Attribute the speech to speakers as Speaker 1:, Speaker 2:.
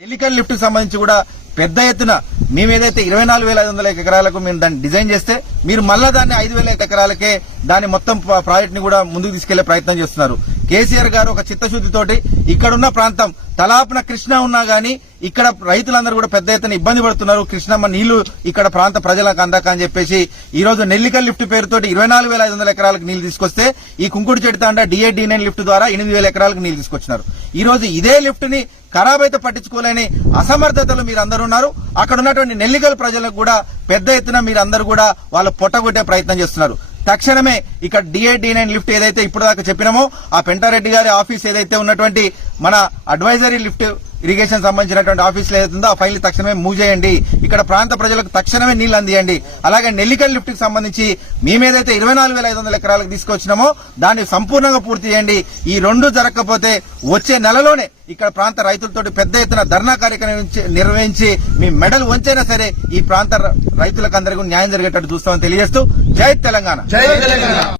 Speaker 1: ఎలికల్ lift సంబంధించి కూడా పెద్ద ఎత్తున మేము ఏదైతే ఇరవై నాలుగు వేల ఐదు వందల ఎకరాలకు మేము దాన్ని డిజైన్ చేస్తే మీరు మళ్ళా దాన్ని ఐదు వేల ఎకరాలకే దాని మొత్తం ప్రాజెక్ట్ని కూడా ముందుకు తీసుకెళ్ళే ప్రయత్నం చేస్తున్నారు. కేసీఆర్ గారు ఒక చిత్తశుద్ధితోటి ఇక్కడున్న ప్రాంతం తలాపున కృష్ణ ఉన్నా గానీ ఇక్కడ రైతులందరూ కూడా పెద్ద ఎత్తున ఇబ్బంది పడుతున్నారు. కృష్ణమ్మ నీళ్ళు ఇక్కడ ప్రాంత ప్రజలకు అందక అని చెప్పేసి ఈ రోజు నెల్లికల్ లిఫ్ట్ పేరుతోటి ఇరవై నాలుగు వేల ఐదు వందల ఎకరాలకు నీళ్ళు తీసుకొస్తే ఈ కుంకుడు చెట్టు తాండ డిఏ నైన్ లిఫ్ట్ ద్వారా ఎనిమిది వేల ఎకరాలకు నీళ్ళు తీసుకొచ్చినారు. ఈ రోజు ఇదే లిఫ్ట్ని ఖరాబ్ అయితే పట్టించుకోలేని అసమర్థతలు మీరు అందరూ ఉన్నారు. అక్కడ ఉన్నటువంటి నెల్లికల్ ప్రజలకు కూడా పెద్ద ఎత్తున మీరు అందరూ కూడా వాళ్ళు పొట్టగొట్టే ప్రయత్నం చేస్తున్నారు. తక్షణమే ఇక్కడ డిఏ డి నైన్ లిఫ్ట్ ఏదైతే ఇప్పుడు దాకా చెప్పినామో ఆ పెంటారెడ్డి గారి ఆఫీస్ ఏదైతే ఉన్నటువంటి మన అడ్వైజరీ లిఫ్ట్ ఇరిగేషన్ సంబంధించినటువంటి ఆఫీసులు ఏదైతుందో ఆ ఫైల్ తక్షణమే మూవ్ చేయండి ఇక్కడ ప్రాంత ప్రజలకు తక్షణమే నీళ్ళు అందియండి. అలాగే నెల్లికల్ లిఫ్ట్కి సంబంధించి మేమేదైతే ఇరవై నాలుగు వేల ఐదు వందల ఎకరాలకు తీసుకొచ్చినామో దాన్ని సంపూర్ణంగా పూర్తి చేయండి. ఈ రెండు జరగకపోతే వచ్చే నెలలోనే ఇక్కడ ప్రాంత రైతులతోటి పెద్ద ఎత్తున ధర్నా కార్యక్రమం నిర్వహించి- మీ మెడల్ వంచైనా సరే ఈ ప్రాంత రైతులకు అందరికీ న్యాయం జరిగేటట్టు చూస్తామని తెలియజేస్తూ జై తెలంగాణ.
Speaker 2: జై తెలంగాణ.